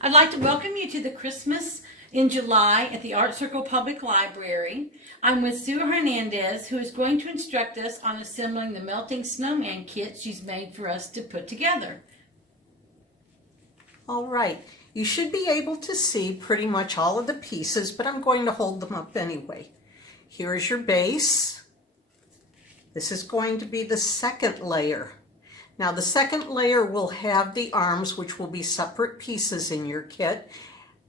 I'd like to welcome you to the Christmas in July at the Art Circle Public Library. I'm with Sue Hernandez, who is going to instruct us on assembling the melting snowman kit she's made for us to put together. All right, you should be able to see pretty much all of the pieces, but I'm going to hold them up anyway. Here is your base. This is going to be the second layer. Now the second layer will have the arms, which will be separate pieces in your kit,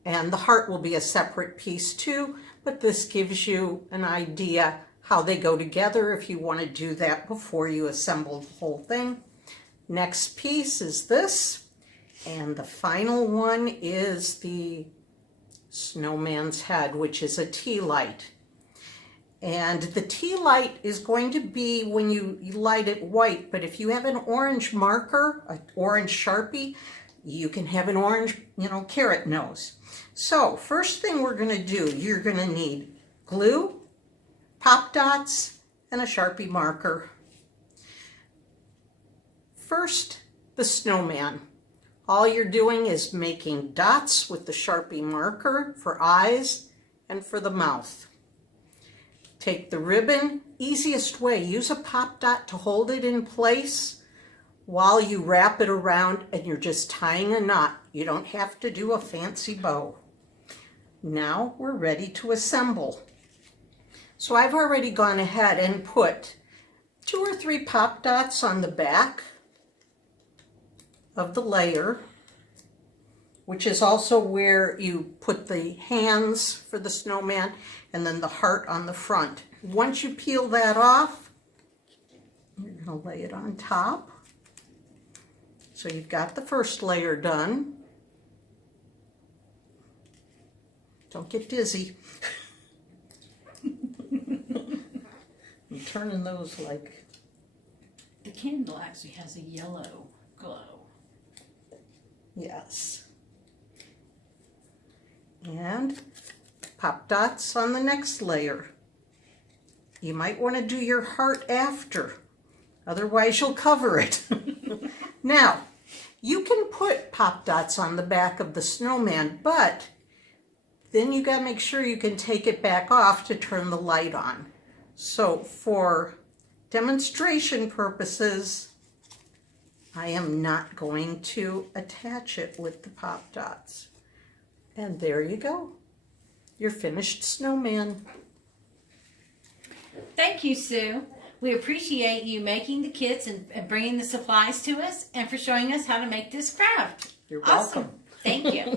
and the heart will be a separate piece too, but this gives you an idea how they go together if you want to do that before you assemble the whole thing. Next piece is this, and the final one is the snowman's head, which is a tea light. And the tea light is going to be when you light it white, but if you have an orange marker, an orange Sharpie, you can have an orange, carrot nose. So first thing we're going to do, you're going to need glue, pop dots, and a Sharpie marker. First, the snowman. All you're doing is making dots with the Sharpie marker for eyes and for the mouth. Take the ribbon, easiest way, use a pop dot to hold it in place while you wrap it around and you're just tying a knot. You don't have to do a fancy bow. Now we're ready to assemble. So I've already gone ahead and put 2 or 3 pop dots on the back of the layer, which is also where you put the hands for the snowman and then the heart on the front. Once you peel that off, you're going to lay it on top. So you've got the first layer done. Don't get dizzy. I'm turning those like... The candle actually has a yellow glow. Yes. And pop dots on the next layer. You might want to do your heart after, otherwise you'll cover it. Now, you can put pop dots on the back of the snowman, but then you got to make sure you can take it back off to turn the light on. So for demonstration purposes, I am not going to attach it with the pop dots. And there you go, your finished snowman. Thank you, Sue. We appreciate you making the kits and bringing the supplies to us and for showing us how to make this craft. You're Awesome. welcome. Thank you.